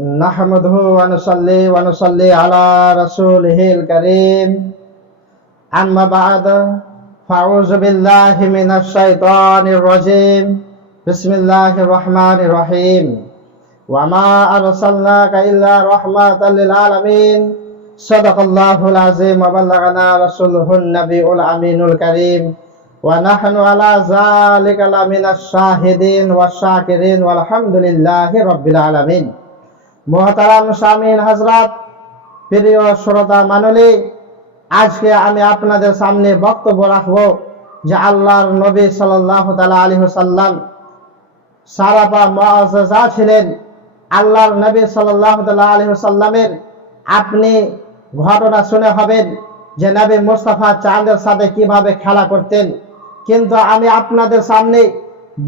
نحمده ونصلي ونصلي على رسوله الكريم أما بعد فأعوذ بالله من الشيطان الرجيم بسم الله الرحمن الرحيم وما أرسلناك إلا رحمة للعالمين صدق الله العظيم وبلغنا رسوله النبي الأمين الكريم ونحن على ذلك لمن الشاهدين والشاكرين والحمد لله رب العالمين মহতারাম শামিন হাজরাত প্রিয় শ্রোতা মানলী আজকে আমি আপনাদের সামনে বক্তব্য রাখব যে আল্লাহর নবী সাল্লাহ তালা আলী সাল্লাম সারাপা মজা ছিলেন। আল্লাহর নবী সাল্লাহ তালা আলী সাল্লামের আপনি ঘটনা শুনে হবেন যে নবী মুস্তাফা চাঁদের সাথে কীভাবে খেলা করতেন। কিন্তু আমি আপনাদের সামনে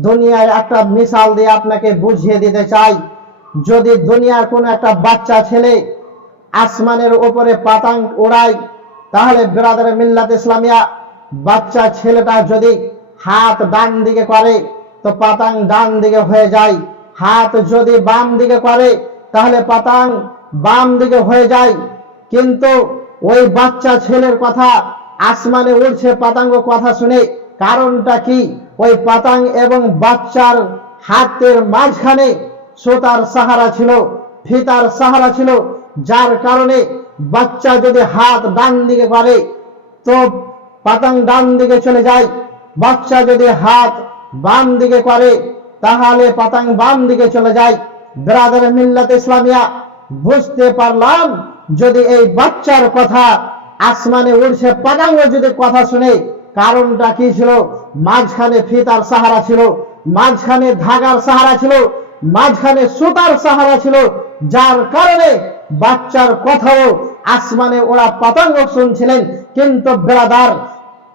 দুনিয়ায় একটা মিশাল দিয়ে আপনাকে বুঝিয়ে দিতে চাই। যদি দুনিয়ার কোন একটা বাচ্চা ছেলে আসমানের উপরে পাতাং উড়ায়, তাহলে ব্রাদার মিল্লাত ইসলামিয়া, বাচ্চা ছেলেটা যদি হাত ডান দিকে করে, তো পাতাং ডান দিকে হয়ে যায়। হাত যদি বাম দিকে করে, তাহলে পাতাং বাম দিকে হয়ে যায়। কিন্তু ওই বাচ্চা ছেলের কথা আসমানে উড়ছে পাতাঙ্গ কথা শুনে, কারণটা কি? ওই পাতাং এবং বাচ্চার হাতের মাঝখানে সোতার সাহারা ছিল ফিতার সাহারা ছিল। যার কারণে বাচ্চা যদি হাত ডান দিকে করে তো পাতাং ডান দিকে চলে যায়। বাচ্চা যদি হাত বাম দিকে করে তাহলে পাতাং বাম দিকে চলে যায়। ব্রাদার মিল্লাত ইসলামিয়া, বুঝতে পারলাম? যদি এই বাচ্চার কথা আসমানে উড়ছে পাতাঙ্গ যদি কথা শুনে, কারণটা কি ছিল? মাঝখানে ফিতার সাহারা ছিল, মাঝখানে ধাগার সাহারা ছিল মাঝখানে সুতার সাহারা ছিল, যার কারণে বাচ্চার কথাও আসমানে ওরা পতঙ্গ শুনছিলেন। কিন্তু বেড়াদার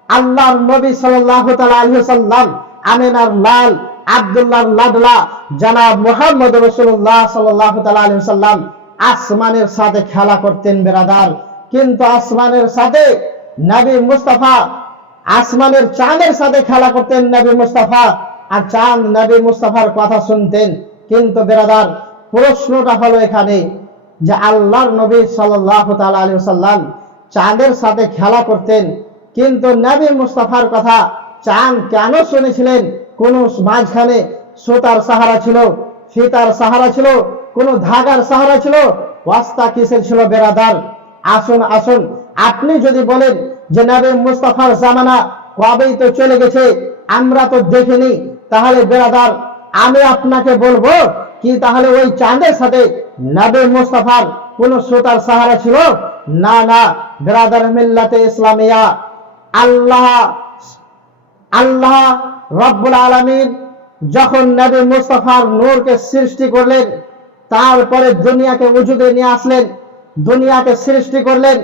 আল্লাহর নবী সাল্লাহ সাল্লাম আমিনার লাল আব্দুল্লাহ লাডলা, জানাব মোহাম্মদ রসুল্লাহ সাল্লাহ সাল্লাম আসমানের সাথে খেলা করতেন বেড়াদার কিন্তু আসমানের সাথে নবী মুস্তাফা, আসমানের চাঁদের সাথে খেলা করতেন নবী মুস্তাফা, আর চাঁদ নবী মুস্তাফার কথা শুনতেন। কিন্তু বেরাদার, প্রশ্নটা হলো এখানে যে আল্লাহর নবী সাল্লাহ আলী সাল্লাম চাঁদের সাথে খেলা করতেন, কিন্তু নবী মুস্তাফার কথা চাঁদ কেন শুনেছিলেন? কোন মাঝখানে সুতার সাহারা ছিল, ফিতার সাহারা ছিল, কোন ধাগার সাহারা ছিল? ওয়াস্তা কিসের ছিল বেরাদার? আসুন আসুন, আপনি যদি বলেন যে নবী মুস্তাফার জামানা কবেই তো চলে গেছে, আমরা তো দেখিনি, তাহলে বেরাদার আমি আপনাকে বলব কি তাহলে ওই চাঁদের সাথে নবী মুস্তাফার কোন শ্রোতার সাহারা ছিল? না না, ব্রাদার মিল্লাতে ইসলামিয়া। আল্লাহ আল্লাহ রব্বুল আলমিন যখন নবী মুস্তাফার নূরকে সৃষ্টি করলেন, তারপরে দুনিয়াকে উজুদে নিয়ে আসলেন, দুনিয়াকে সৃষ্টি করলেন।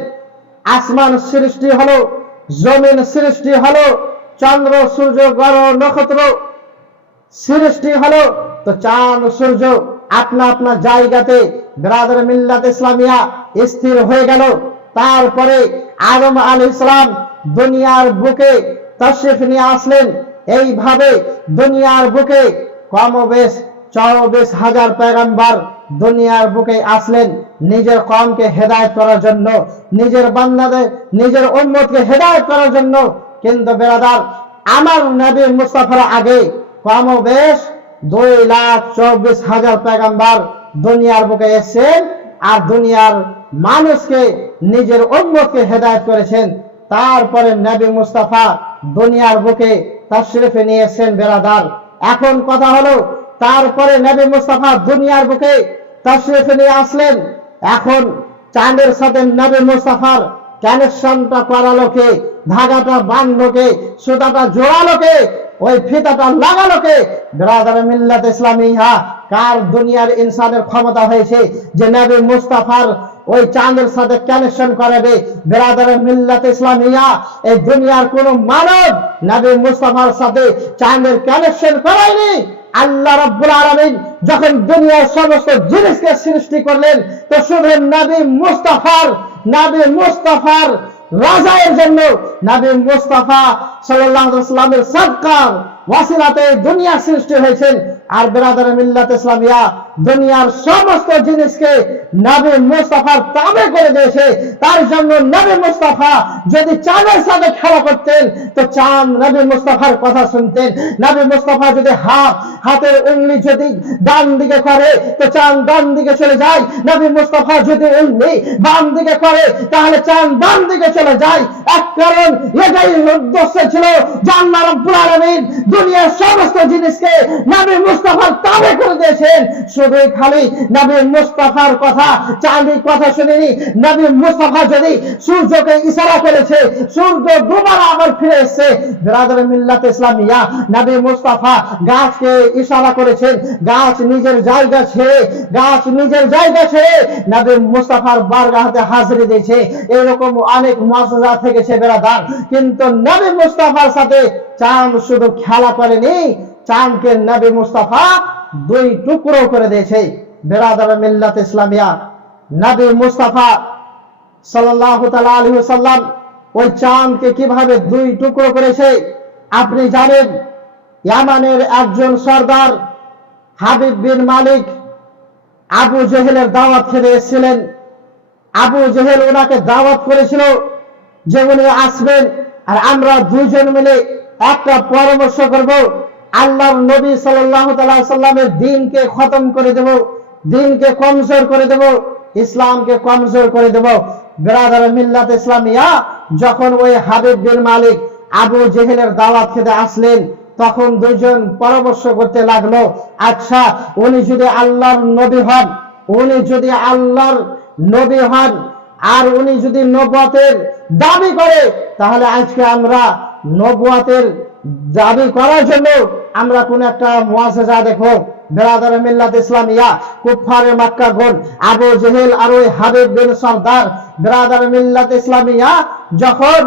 আসমান সৃষ্টি হলো, জমিন সৃষ্টি হলো, চন্দ্র, সূর্য, গ্রহ, নক্ষত্র সৃষ্টি হলো তো চাঁদ সূর্য আপনা আপনা জায়গাতে, ব্রাদার মিল্লাত ইসলামিয়া স্থির হয়ে গেল। তারপরে আদম আল ইসলাম দুনিয়ার বুকে তশরিফ নিয়ে আসলেন। এইভাবে দুনিয়ার বুকে কমবেশ চৌবিশ হাজার পেগাম্বার দুনিয়ার বুকে আসলেন নিজের কমকে হেদায়ত করার জন্য, নিজের বান্দাদের, নিজের উন্মতকে হেদায়ত করার জন্য। কিন্তু বেরাদার, আমার নবী মুস্তাফার আগে কমবেশ দুই লাখ চব্বিশ হাজার পেগাম্বার দুনিয়ার বুকে এসেছেন আর দুনিয়ার মানুষকে নিজের উন্মতকে হেদায়ত করেছেন। তারপরে নবী মুস্তাফা দুনিয়ার বুকে তশরিফে নিয়েছেন বেরাদার। এখন কথা হলো, তারপরে নবী মুস্তাফা দুনিয়ার বুকে তশরিফে নিয়ে আসলেন। এখন চাঁদের সাথে নবী মুস্তাফার কানেকশনটা করালো কে ধাগাটা বাঁধলো কে, সুতাটা জোড়ালো কে ওই ফিতাটা লাগালো কে? ব্রাদার মিল্লাত ইসলামিয়া কার দুনিয়ার ইনসানের ক্ষমতা হয়েছে যে নবী মুস্তাফার ওই চাঁদের সাথে কানেকশন করাবে? বেরাদার মিল্লাত ইসলামিয়া এই দুনিয়ার কোন মানব নবী মুস্তাফার সাথে চাঁদের কানেকশন করায়নি। আল্লাহ রাব্বুল আলামিন যখন দুনিয়ার সমস্ত জিনিসকে সৃষ্টি করলেন, তো শুধু নবী মুস্তাফার নবী মুস্তাফার রাজায়ের জন্য নাবি মুস্তাফা সাল্লামের সাদকার ওয়াসিলাতে দুনিয়া সৃষ্টি হয়েছেন। আর বেরাদার মিল্লাত ইসলামিয়া দুনিয়ার সমস্ত জিনিসকে নবী মুস্তাফার তাবে করে দিয়েছে। তার জন্য নবী মুস্তাফা যদি চাঁদের সাথে খেলা করতেন, তো চাঁদ নবী মুস্তাফার কথা শুনতেন। নবী মুস্তাফা যদি হাত, হাতের উঙ্গলি যদি ডান দিকে করে, তো চাঁদ ডান দিকে চলে যায়। নবী মুস্তাফা যদি উঙ্গলি বাম দিকে করে, তাহলে চাঁদ বাম দিকে চলে যায়। এক কারণ এটাই উদ্দেশ্য ছিল জান্নার রব্বুল আলামিন দুনিয়ার সমস্ত জিনিসকে নবী মুস্তাফার তাবে করে দিয়েছেন। শুধু খালি নবী মুস্তাফার কথা, চাঁদির কথা শুনিনি। নবী মুস্তাফা যদি সূর্যকে ইশারা করেছে, সূর্য দুবার আবার ফিরে এসেছে। ব্রাদার মিল্লাত ইসলামিয়া, নবী মুস্তাফা গাছকে ইশারা করেছেন। গাছ নিজের জায়গা ছেড়ে, গাছ নিজের জায়গা ছেড়ে নবী মুস্তাফার বারগাহতে হাজিরি দিয়েছে। এরকম অনেক মজা থেকেছে বেড়াদার কিন্তু নবী মুস্তাফার সাথে চাঁদ শুধু খেলা করেনি চাঁদকে নবী মুস্তাফা দুই টুকরো করে দিয়েছে। বেরাদার মিল্লাত ইসলামিয়া। নবী মুস্তাফা সাল্লাল্লাহু তাআলা আলাইহি ওয়াসাল্লাম ওই চাঁদকে কীভাবে দুই টুকরো করেছে? আপনি জানেন, ইয়ামানের একজন সর্দার হাবিব বিন মালিক আবু জেহেলের দাওয়াত খেতে এসেছিলেন। আবু জেহেল ওনাকে দাওয়াত করেছিল যে উনি আসবেন আর আমরা দুইজন মিলে একটা পরামর্শ করব। আল্লাহর নবী সাল্লামের দিনকে খতম করে দেব, দিনকে কমজোর করে দেব, ইসলামকে কমজোর করে দেব। ব্রাদার মিল্লাত ইসলামিয়া, যখন ওই হাবিব বিন মালিক আবু জেহেলের দাওয়াত খেতে আসলেন, তখন দুইজন পরামর্শ করতে লাগল আচ্ছা উনি যদি আল্লাহর নবী হন, উনি যদি আল্লাহর নবী হন, আর উনি যদি নবুয়াতের দাবি করে, তাহলে আজকে আমরা নবুয়াতের দাবি করার জন্য আমরা কোন একটা মহাসেজা দেখো, বেরাদার মিল্লাত ইসলামিয়া কুফারে মাক্কা গন আবু জেহেল আর ওই হাবিব বিন সরদার, বেরাদার মিল্লাত ইসলামিয়া, যখন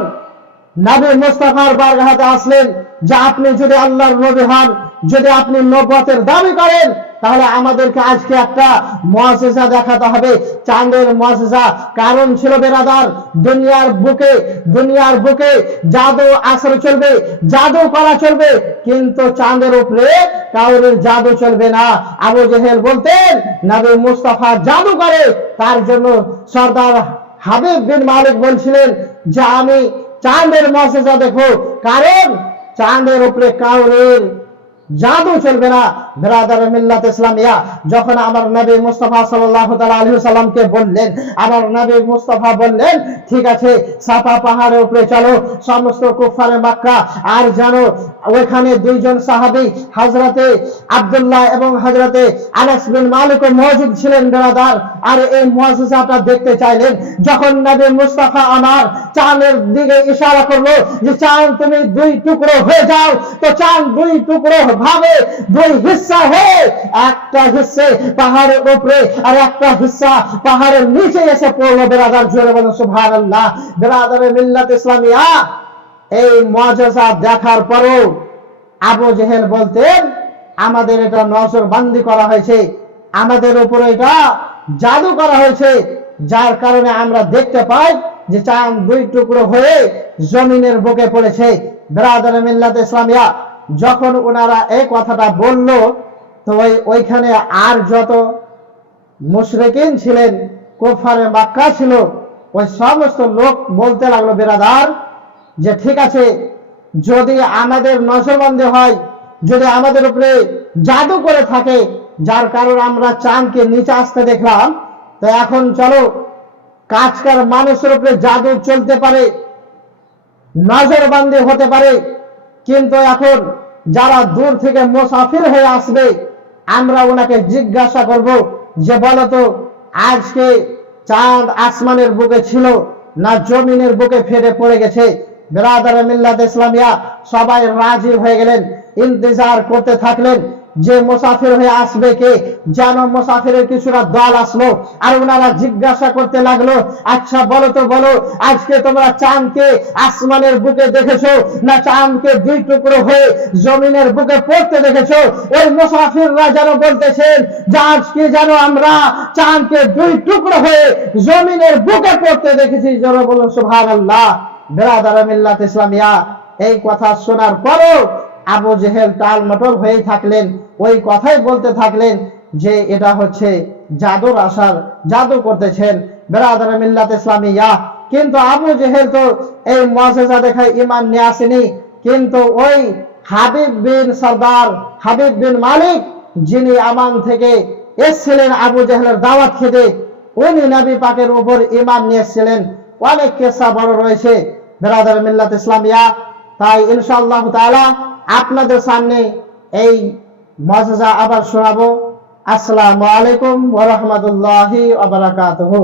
নবী মুস্তাফার বারগাহাতে আসলেন যে আপনি যদি আল্লাহর নবী হন, যদি আপনি নবতের দাবি করেন, তাহলে আমাদেরকে আজকে একটা মহাসেসা দেখাতে হবে। চাঁদের মহাসেসা কারণ ছিল বেরাদার। দুনিয়ার বুকে দুনিয়ার বুকে জাদু আসর চলবে, জাদু করা চলবে, কিন্তু চাঁদের উপরে কাউরের জাদু চলবে না। আবু জেহেল বলতেন, নবী মুস্তাফা জাদু করে, তার জন্য সর্দার হাবিব বিন মালিক বলছিলেন যে আমি চাঁদের মসেজা দেখো কারণ চাঁদের উপরে কাউরের জাদু চলবে না ব্রাদার মিল্লাত ইসলামিয়া, যখন আমার নবী মুস্তাফা সাল্লাল্লাহু তাআলা আলাইহি সাল্লামকে বললেন, আমার নবী মুস্তাফা বললেন, ঠিক আছে সাফা পাহাড়ের উপরে চলো, সমস্ত কুফারে মক্কা, আর জানো, ওইখানে দুইজন সাহাবী, হযরতে আব্দুল্লাহ এবং হযরতে আনাস বিন মালিক মওজুদ ছিলেন ব্রাদার, আর এই মুআজিজাটা দেখতে চাইলেন, যখন নবী মুস্তাফা আমার চাঁদের দিকে ইশারা করল যে, চাঁদ, তুমি দুই টুকরো হয়ে যাও। তো চাঁদ দুই টুকরো ভাবে দুই হিস্সা হয়ে একটা হিস্সে পাহাড়ের উপরে আর একটা হিস্সা পাহাড়ের নিচে এসে পড়ল বেরাদার জোরে বলো সুবহানাল্লাহ। বেরাদারে মিল্লাত ইসলামিয়া। এই মজাজা দেখার পরও আবু জেহেল বলতেন, আমাদের এটা নজর বান্দি করা হয়েছে। আমাদের উপরে এটা জাদু করা হয়েছে। যার কারণে আমরা দেখতে পাই যে চাঁদ দুই টুকরো হয়ে জমিনের বুকে পড়েছে। ব্রাদার মিল্লাত ইসলামিয়া। যখন ওনারা এই কথাটা বলল, তো ওই ওইখানে আর যত মুশরিকিন ছিলেন কোফারে মাক্কা ছিল, ওই সমস্ত লোক বলতে লাগল, বেরাদার, যে ঠিক আছে, যদি আমাদের নজরবন্দি হয়, যদি আমাদের উপরে জাদু করে থাকে, যার কারণ আমরা চাঁদকে নিচে আসতে দেখলাম, তো এখন চলো, কাজকার মানুষের উপরে জাদু চলতে পারে, নজরবন্দি হতে পারে কিন্তু এখন যারা দূর থেকে মোসাফির হয়ে আসবে, আমরা ওনাকে জিজ্ঞাসা করব যে বলতো আজকে চাঁদ আসমানের বুকে ছিল না জমিনের বুকে ফেরে পড়ে গেছে? বেরাদার মিল্লাত ইসলামিয়া সবাই রাজি হয়ে গেলেন, ইন্তজার করতে থাকলেন। যে মুসাফির হয়ে আসবে কে? যেন মুসাফিরের কিছুটা দল আসলো। আর ওনারা জিজ্ঞাসা করতে লাগল আচ্ছা বলো তো, বলো, আজকে তোমরা চাঁদকে আসমানের বুকে দেখেছ না চাঁদকে দুই টুকরো হয়ে জমিনের বুকে পড়তে দেখেছ? ওই মুসাফিররা যেন বলতেছেন, যে আজকে যেন আমরা চাঁদকে দুই টুকরো হয়ে জমিনের বুকে পড়তে দেখেছি। যেন বলুন সুভান আল্লাহ বেরাদার মিল্লাত ইসলামিয়া। এই কথা শোনার পরও আবু জেহেল টাল মটর হয়ে থাকলেন, ওই কথাই বলতে থাকলেন যে এটা হচ্ছে জাদুর আসার, জাদু করতেছেন বেরাদার মিল্লাত ইসলামিয়া। কিন্তু আবু জেহেল তো এই মজেজা দেখায় ইমান নিয়ে আসেনি। কিন্তু ওই হাবিব বিন সর্দার, হাবিব বিন মালিক, যিনি আমান থেকে এসছিলেন আবু জেহেলের দাওয়াত খেতে, উনি নবী পাকের উপর ইমান নিয়ে এসেছিলেন। অনেক কেসা বড় রয়েছে বেরাদার মিল্লাত ইসলামিয়া। তাই ইনশাআল্লাহ তাআলা আপনাদের সামনে এই মজা আবার শোনাবো। আসসালামু আলাইকুম ওয়া রাহমাতুল্লাহি ওয়া বারাকাতুহু।